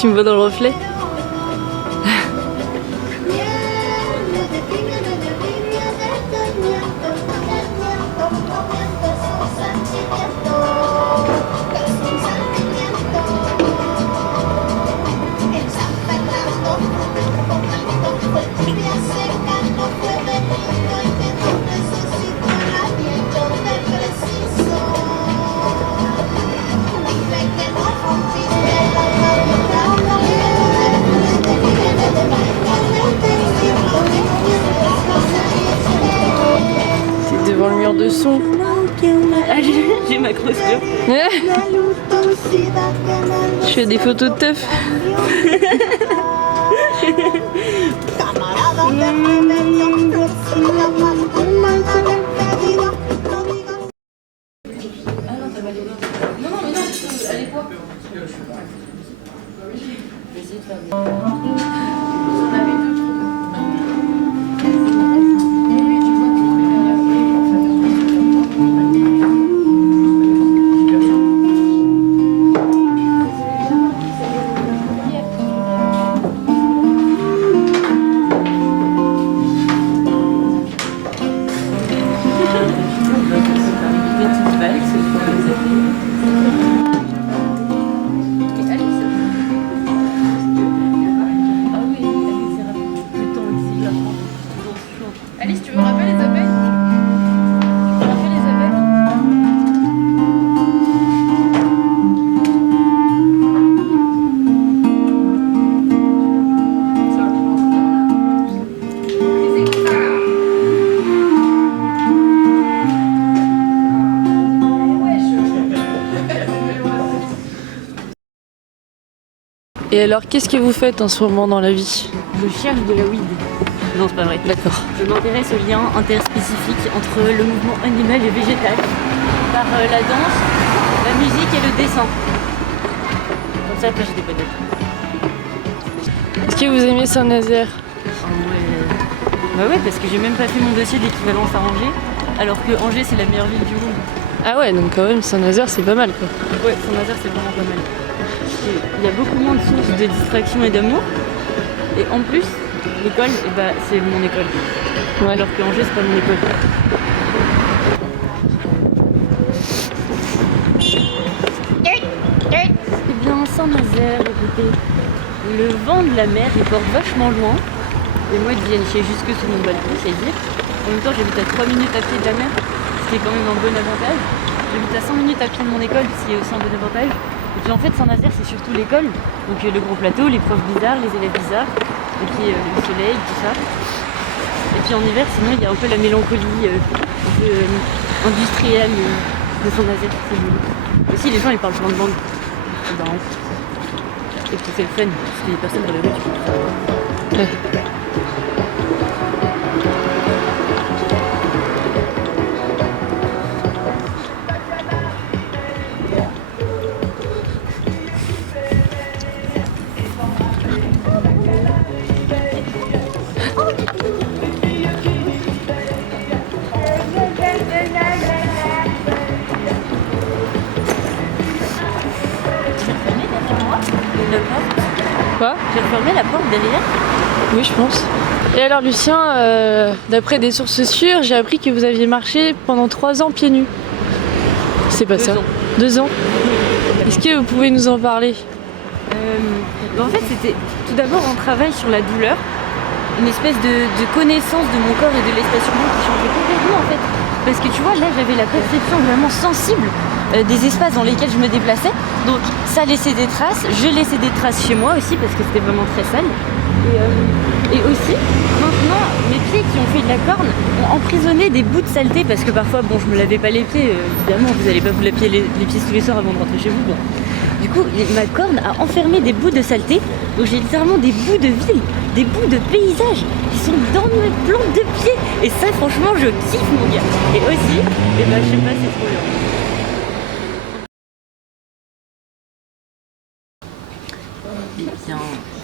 Tu me vois dans le reflet? T'es devant le mur de son. Ah, j'ai ma grosse clope. Je fais des photos de teuf. Alice, tu veux rappeler les abeilles? Tu veux rappeler les abeilles? Et alors, qu'est-ce que vous faites en ce moment dans la vie? Je cherche de la weed. Non, c'est pas vrai. D'accord. Je m'intéresse aux liens interspécifiques entre le mouvement animal et végétal par la danse, la musique et le dessin. Comme ça, après, j'ai des ponettes. Est-ce que vous aimez Saint-Nazaire? Bah ouais, parce que j'ai même pas fait mon dossier d'équivalence à Angers, alors que Angers, c'est la meilleure ville du monde. Ah ouais, donc quand même, Saint-Nazaire, c'est pas mal, quoi. Ouais, Saint-Nazaire, c'est vraiment pas mal. Il y a beaucoup moins de sources de distraction et d'amour. Et en plus, l'école, bah, c'est mon école. Ouais. Alors que Angers, c'est pas mon école. Eh bien, Saint-Nazaire, écoutez, le vent de la mer, il porte vachement loin. Et moi, ils viennent chier jusque sous mon balcon, c'est dire. En même temps, j'habite à 3 minutes à pied de la mer, ce qui est quand même un bon avantage. J'habite à 5 minutes à pied de mon école, ce qui est aussi un bon avantage. Et puis en fait, Saint-Nazaire, c'est surtout l'école. Donc le gros plateau, les profs bizarres, les élèves bizarres, et puis le soleil, tout ça. Et puis en hiver, sinon, il y a un peu la mélancolie un peu industrielle de Saint-Nazaire. C'est joli. Aussi, les gens, ils parlent plein de langues. C'est marrant. Et puis c'est le fun, parce qu'il y a des personnes dans la rue, tu peux tout faire. Ouais. Quoi? J'ai refermé la porte derrière. Oui, je pense. Et alors, Lucien, d'après des sources sûres, j'ai appris que vous aviez marché pendant 3 ans pieds nus. C'est pas 2 ça? ans. 2 ans? Est-ce que vous pouvez nous en parler? En fait, c'était tout d'abord un travail sur la douleur, une espèce de connaissance de mon corps et de l'espace urbain qui changeait complètement en fait. Parce que tu vois, là j'avais la perception vraiment sensible des espaces dans lesquels je me déplaçais. Donc ça laissait des traces, je laissais des traces chez moi aussi parce que c'était vraiment très sale. Et aussi, maintenant, mes pieds qui ont fait de la corne ont emprisonné des bouts de saleté parce que parfois, bon, je me lavais pas les pieds, évidemment, vous n'allez pas vous laver les pieds tous les soirs avant de rentrer chez vous. Bon. Du coup, ma corne a enfermé des bouts de saleté, donc j'ai littéralement des bouts de ville, des bouts de paysage qui sont dans mes plantes de pied. Et ça, franchement, je kiffe, mon gars. Et aussi, et ben, je sais pas, c'est trop bien. Eh bien,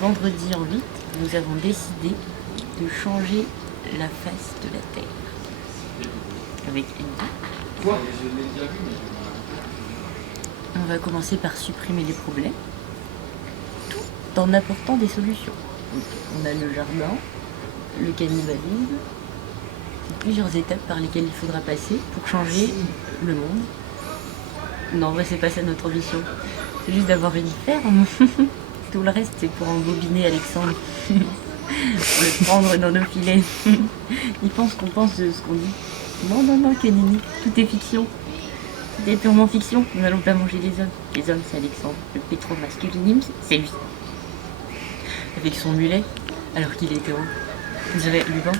vendredi en 8, nous avons décidé de changer la face de la Terre. Avec Andy. On va commencer par supprimer les problèmes. Tout en apportant des solutions. Donc, on a le jardin, le cannibalisme, c'est plusieurs étapes par lesquelles il faudra passer pour changer le monde. Non, en vrai, c'est pas ça notre ambition. C'est juste d'avoir une ferme. Tout le reste, c'est pour embobiner Alexandre. Pour le prendre dans nos filets. Il pense qu'on pense de ce qu'on dit. Non, non, non, Kenini, tout est fiction. Tout est purement fiction. Nous n'allons pas manger les hommes. Les hommes, c'est Alexandre. Le pétro-masculinisme, c'est lui. Avec son mulet, alors qu'il est hétéro. On dirait Lubin,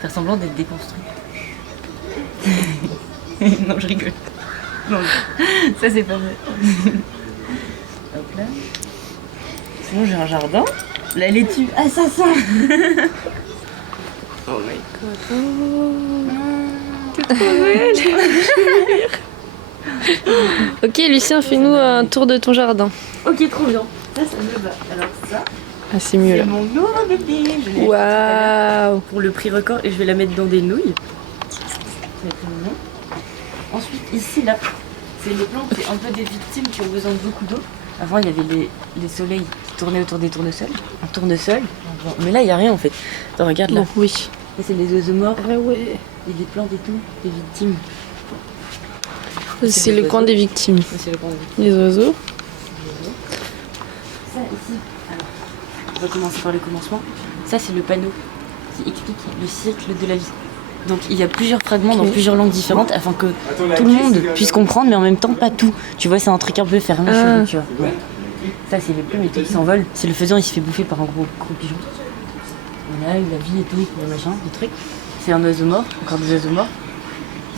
faire semblant d'être déconstruit. Non, je rigole. Non, ça c'est pas vrai. Hop là. Sinon j'ai un jardin. La laitue, assassin. Oh my god. T'es trop belle. Ok, Lucien, fais-nous un tour de ton jardin. Ok, trop bien. Ça me va. Alors ça, Ah, c'est mieux c'est là. mon nouveau bébé. Je l'ai acheté tout à l'heure Waouh. pour le prix record et je vais la mettre dans des nouilles. Ça va être mignon. Ensuite, ici, là, c'est les plantes, c'est un peu des victimes qui ont besoin de beaucoup d'eau. Avant, il y avait les soleils qui tournaient autour des tournesols. Un tournesol. Mais là, il n'y a rien en fait. Attends, regarde là. Bon, oui. Là, c'est les oiseaux morts Ah ouais. et des plantes et tout, des victimes. C'est le coin des victimes. Ça, c'est le coin des victimes. Les oiseaux. Ça, ici, alors, on va commencer par le commencement. Ça, c'est le panneau qui explique le cycle de la vie. Donc, il y a plusieurs fragments dans Ok. plusieurs langues différentes afin que tout le monde puisse comprendre, mais en même temps, pas tout. Tu vois, c'est un truc un peu fermé, Ah. tu vois. Ouais. Ça, c'est les plumes et tout qui s'envolent. C'est le faisan, il se fait bouffer par un gros pigeon. Voilà, la vie et tout, le machin, le truc. C'est un oiseau mort, encore des oiseaux morts.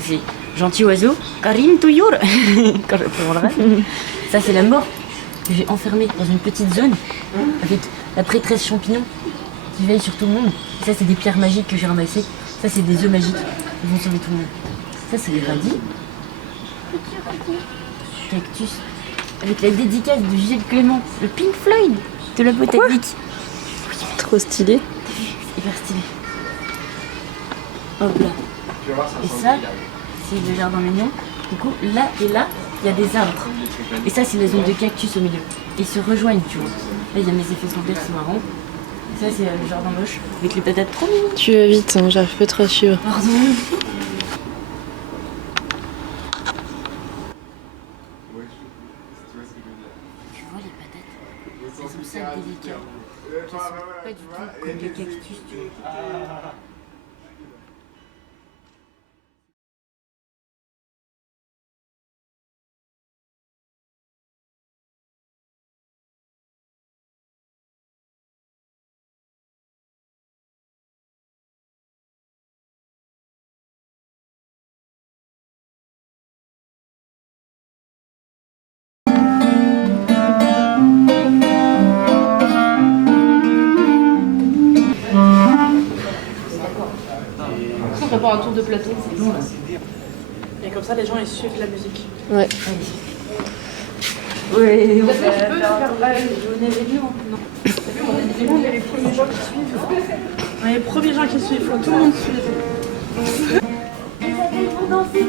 C'est gentil oiseau, Karim toujours. Quand je prends le rêve. Ça, c'est la mort que j'ai enfermée dans une petite zone avec la prêtresse champignon qui veille sur tout le monde. Et ça, c'est des pierres magiques que j'ai ramassées. Ça, c'est des œufs magiques. Ils vont sauver tout le monde. Ça, c'est les radis. Cactus. Avec la dédicace de Gilles Clément, le Pink Floyd de la botanique. Trop stylé. C'est hyper stylé. Hop là. Et ça, c'est le jardin mignon. Du coup, là et là, il y a des arbres. Et ça, c'est la zone de cactus au milieu. Ils se rejoignent, tu vois. Là, il y a mes effets secondaires, c'est marrant. Et ça, c'est le jardin moche, avec les patates trop mignonnes. Tu vas vite, hein, j'arrive pas trop à suivre. Pardon. Tu vois les patates, elles sont ça délicates. Elles sont pas du tout comme les cactus, tu vois. On prépare un tour de plateau. Et comme ça, les gens ils suivent la musique. Ouais. Oui, On avait vu, non. On est les premiers gens qui suivent. On est les premiers gens qui suivent, faut que tout le monde suive. Les abeilles vont danser.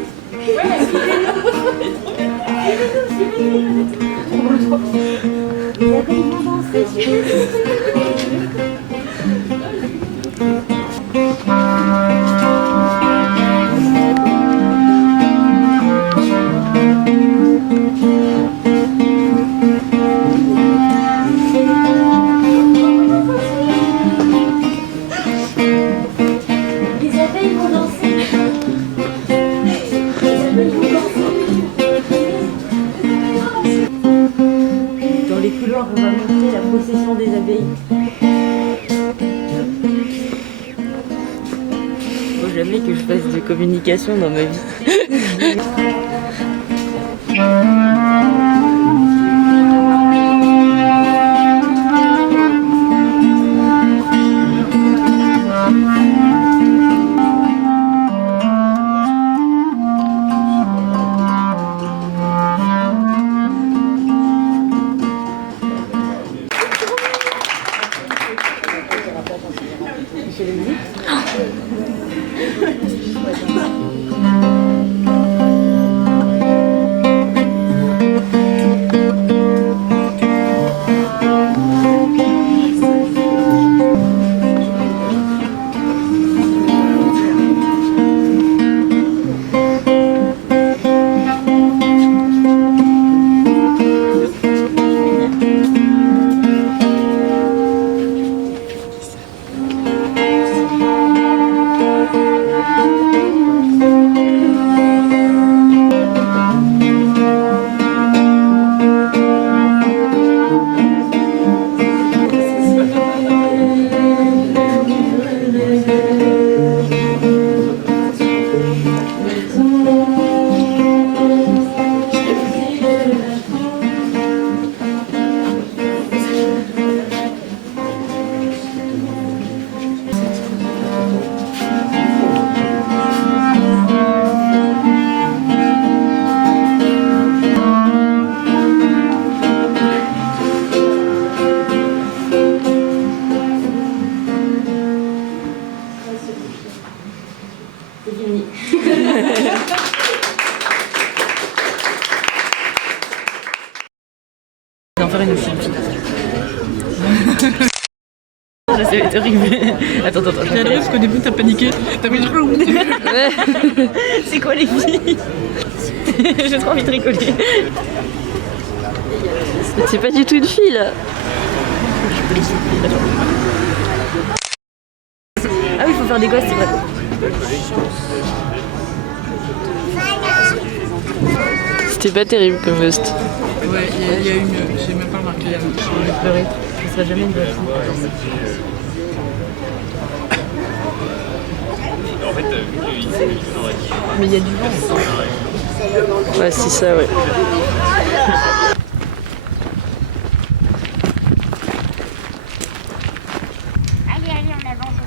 Dans les couloirs, on va montrer la procession des abeilles. Faut jamais que je fasse de communication dans ma vie. C'est en faire une fille. Ça va être horrible. Attends. J'adore parce qu'au début t'as paniqué. T'as mis C'est quoi les filles? J'ai trop envie de rigoler. C'est pas du tout une fille là. Ah oui, il faut faire des gosses, c'est vrai. C'était pas terrible comme host. Ouais, il y a eu mieux. J'ai même pas remarqué. J'ai pleuré. Je serai jamais une bonne. Mais il y a du vent. Ouais, c'est ça, ouais. Allez, on avance.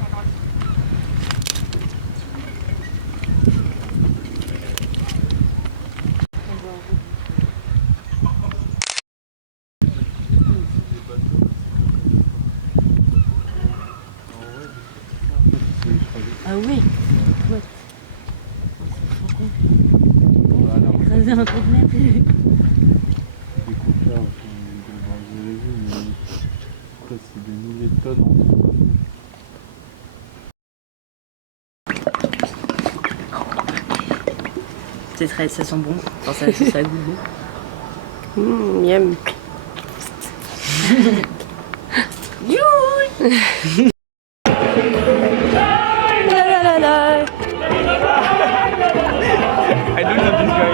Ah oui. Ouais. Écraser un conteneur. Les compteurs, vous avez vu, mais après, c'est des milliers de tonnes en tout. C'est très, ça sent bon. Enfin, ça goûte bon. Miam. La la la la. I don't know this guy.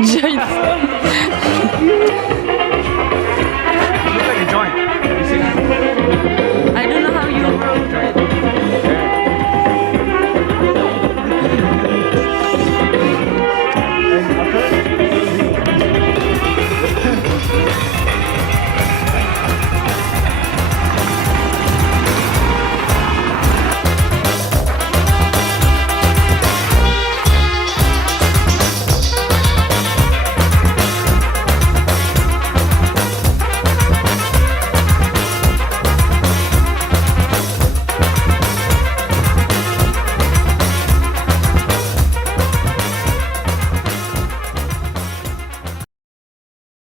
Joyce.